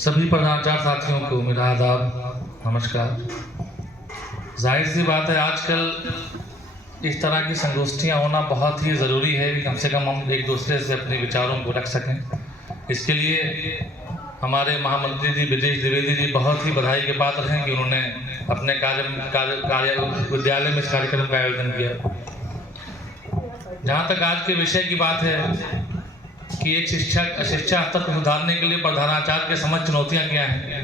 सभी प्रधानाचार्य साथियों को मेरा आदाब, नमस्कार। जाहिर सी बात है, आजकल इस तरह की संगोष्ठियाँ होना बहुत ही ज़रूरी है कि कम से कम हम एक दूसरे से अपने विचारों को रख सकें। इसके लिए हमारे महामंत्री जी ब्रजेश द्विवेदी जी बहुत ही बधाई के पात्र हैं कि उन्होंने अपने कार्य विद्यालय में इस कार्यक्रम का आयोजन किया। जहाँ तक आज के विषय की बात है कि एक शिक्षा स्तर को सुधारने के लिए प्रधानाचार्य के समक्ष चुनौतियाँ क्या हैं,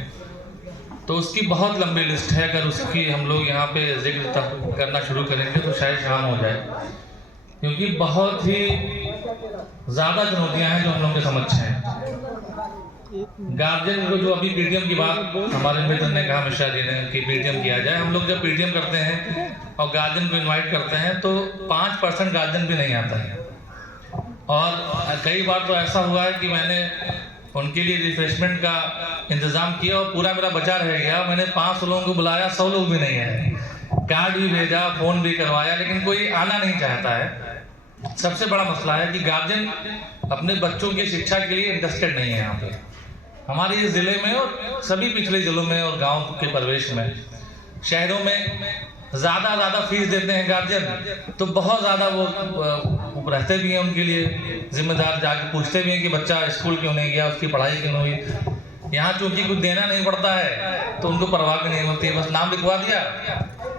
तो उसकी बहुत लंबी लिस्ट है। अगर उसकी हम लोग यहाँ पे जिक्र करना शुरू करेंगे तो शायद शाम हो जाए, क्योंकि बहुत ही ज़्यादा चुनौतियाँ हैं जो हम लोग के समक्ष हैं। गार्जियन को जो अभी पीटीएम की बात हमारे मित्र ने कहा, मिश्रा जी ने, कि पीटीएम किया जाए। हम लोग जब पीटीएम करते हैं और गार्जियन को इन्वाइट करते हैं तो 5% गार्जियन भी नहीं आता है। और कई बार तो ऐसा हुआ है कि मैंने उनके लिए रिफ्रेशमेंट का इंतज़ाम किया और पूरा मेरा बचा रह गया। मैंने 500 लोगों को बुलाया, 100 लोग भी नहीं आए, कार्ड भी भेजा, फ़ोन भी करवाया, लेकिन कोई आना नहीं चाहता है। सबसे बड़ा मसला है कि गार्जियन अपने बच्चों की शिक्षा के लिए इंटरेस्टेड नहीं है। यहाँ पे हमारे इस ज़िले में और सभी पिछले ज़िलों में और गाँव के परिवेश में, शहरों में ज़्यादा फीस देते हैं गार्जियन, तो बहुत ज़्यादा वो रहते भी हैं उनके लिए जिम्मेदार, जाके पूछते भी हैं कि बच्चा स्कूल क्यों नहीं गया, उसकी पढ़ाई क्यों नहीं हुई। यहाँ चूँकि कुछ देना नहीं पड़ता है तो उनको परवाह भी नहीं होती है, बस नाम लिखवा दिया,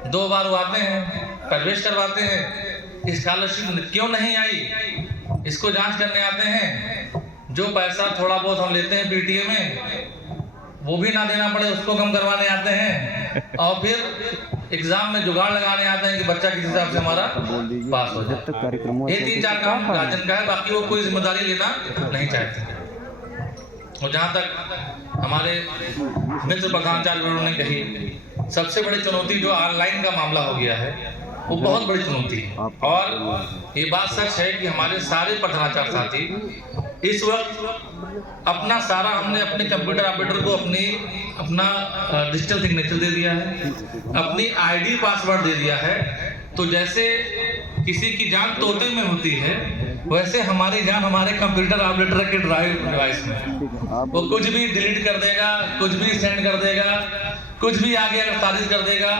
2 बार वो आते हैं, प्रवेश करवाते हैं, स्कॉलरशिप क्यों नहीं आई इसको जाँच करने आते हैं। जो पैसा थोड़ा बहुत हम लेते हैं पीटीए में, वो भी ना देना पड़े उसको कम करवाने आते हैं, और फिर एग्जाम में जुगाड़ लगाने आते हैं कि बच्चा किस हिसाब से हमारा पास हो जाए। ये 3-4 काम गार्जियन का है, बाकी वो कोई जिम्मेदारी लेना नहीं चाहते। और जहाँ तक हमारे मित्र प्रधानाचार्य ने कही, सबसे बड़ी चुनौती जो ऑनलाइन का मामला हो गया है वो बहुत बड़ी चुनौती है। और ये बात सच है कि हमारे सारे प्रधानाचार्य साथी इस वक्त अपना सारा, हमने अपने कंप्यूटर ऑपरेटर को अपना डिजिटल सिग्नेचर दे दिया है, अपनी आईडी पासवर्ड दे दिया है। तो जैसे किसी की जान तोते में होती है, वैसे हमारी जान हमारे कंप्यूटर ऑपरेटर के डिवाइस में। वो कुछ भी डिलीट कर देगा, कुछ भी सेंड कर देगा, कुछ भी आगे तारीफ कर देगा,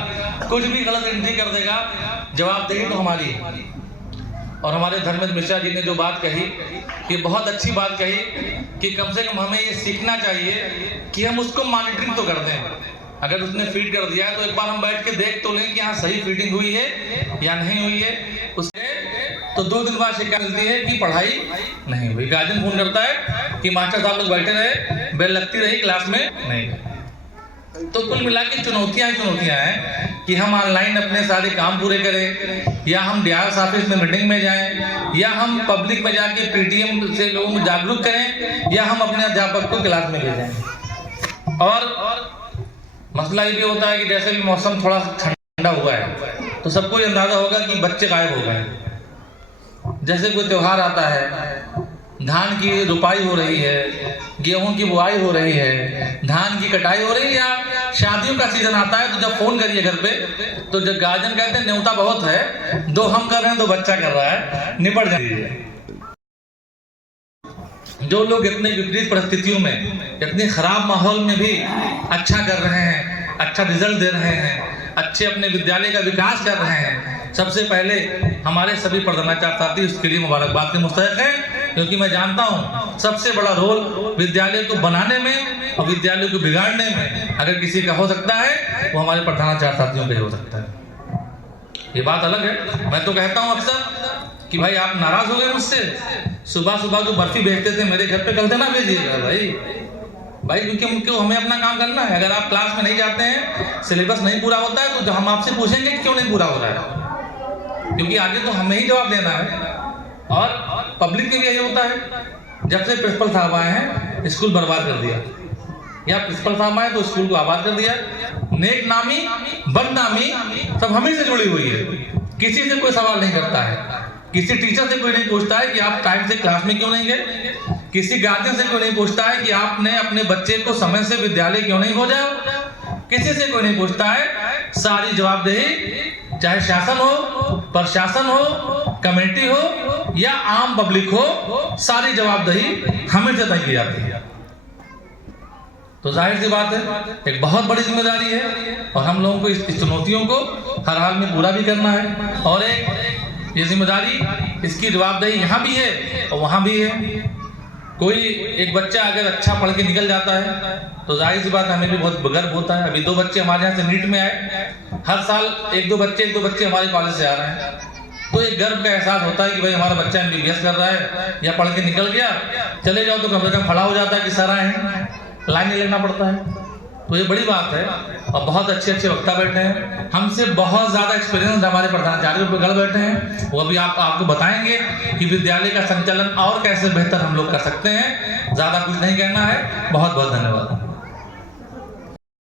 कुछ भी गलत एंट्री कर देगा, जवाबदेही तो हमारी है। और हमारे धर्मेंद्र मिश्रा जी ने जो बात कही, ये बहुत अच्छी बात कही कि कम से कम हमें ये सीखना चाहिए कि हम उसको मॉनिटरिंग तो कर दें। अगर उसने फीड कर दिया है तो एक बार हम बैठ के देख तो लें कि हाँ सही फीडिंग हुई है या नहीं हुई है। उससे तो 2 दिन बाद शिकायत मिलती है कि पढ़ाई नहीं हुई। गार्जियन फोन करता है कि मास्टर साहब लोग बैठे रहे, बेल लगती रही, क्लास में नहीं। तो कुल मिला के चुनौतियाँ हैं कि हम ऑनलाइन अपने सारे काम पूरे करें, या हम डीआरएस ऑफिस में मीटिंग में जाएं, या हम पब्लिक में जाके पीटीएम से लोगों को जागरूक करें, या हम अपने अध्यापक को क्लास में ले जाएं। और मसला ये भी होता है कि जैसे भी मौसम थोड़ा ठंडा हुआ है तो सबको ये अंदाजा होगा कि बच्चे गायब हो गए। जैसे कोई त्यौहार आता है, धान की रुपाई हो रही है, गेहूं की बुआई हो रही है, धान की कटाई हो रही है, या शादियों का सीजन आता है, तो जब फोन करिए घर पे तो जब गार्जियन कहते हैं न्योता बहुत है, 2 हम कर रहे हैं 2 बच्चा कर रहा है, निपट जाइए। जो लोग इतने विपरीत परिस्थितियों में, इतने खराब माहौल में भी अच्छा कर रहे हैं, अच्छा रिजल्ट दे रहे हैं, अच्छे अपने विद्यालय का विकास कर रहे हैं, सबसे पहले हमारे सभी प्रधानाचार्य साथी उसके लिए मुबारकबाद के मुस्तहिक हैं। क्योंकि मैं जानता हूँ सबसे बड़ा रोल विद्यालय को बनाने में और विद्यालय को बिगाड़ने में अगर किसी का हो सकता है वो हमारे प्रधानाचार्य साथियों का हो सकता है। ये बात अलग है। मैं तो कहता हूँ अक्सर कि भाई आप नाराज हो गए मुझसे, सुबह जो बर्फी भेजते थे मेरे घर पे, कल देना भेजिएगा भाई, क्योंकि हमें अपना काम करना है। अगर आप क्लास में नहीं जाते हैं, सिलेबस नहीं पूरा होता है, तो हम आपसे पूछेंगे कि क्यों नहीं पूरा हो रहा है, क्योंकि आगे तो हमें ही जवाब देना है। और पब्लिक में भी यही होता है, जब से प्रिंसिपल साहब आए हैं स्कूल बर्बाद कर दिया, या प्रिंसिपल साहब आए तो स्कूल को आबाद कर दिया। नेक नामी बदनामी सब हमें से जुड़ी हुई है। किसी से कोई सवाल नहीं करता है, किसी टीचर से कोई नहीं पूछता है कि आप टाइम से क्लास में क्यों नहीं गए, किसी गार्जियन से कोई नहीं पूछता है कि आपने अपने बच्चे को समय से विद्यालय क्यों नहीं भेजा, किसी से कोई नहीं पूछता है। सारी जवाबदेही चाहे शासन हो, प्रशासन हो, कमेटी हो या आम पब्लिक हो, सारी जवाबदेही हमें से तय की जाती है। तो जाहिर सी बात है एक बहुत बड़ी जिम्मेदारी है और हम लोगों को इस चुनौतियों को हर हाल में पूरा भी करना है। और एक ये जिम्मेदारी, इसकी जवाबदेही यहाँ भी है और वहाँ भी है। कोई एक बच्चा अगर अच्छा पढ़ के निकल जाता है तो जाहिर सी बात हमें भी बहुत गर्व होता है। अभी 2 बच्चे हमारे यहाँ से नीट में आए, हर साल एक दो बच्चे हमारे कॉलेज से आ रहे हैं, तो एक गर्व का एहसास होता है कि भाई हमारा बच्चा MBBS कर रहा है या पढ़ के निकल गया। चले जाओ तो कम से कम खड़ा हो जाता है कि सर आए हैं, लाइन नहीं लगना पड़ता है। तो ये बड़ी बात है और बहुत अच्छे वक्ता बैठे हैं, हमसे बहुत ज़्यादा एक्सपीरियंस हमारे प्रधानाचार्य गढ़ बैठे हैं, वो अभी आपको बताएंगे कि विद्यालय का संचालन और कैसे बेहतर हम लोग कर सकते हैं। ज़्यादा कुछ नहीं कहना है, बहुत बहुत धन्यवाद।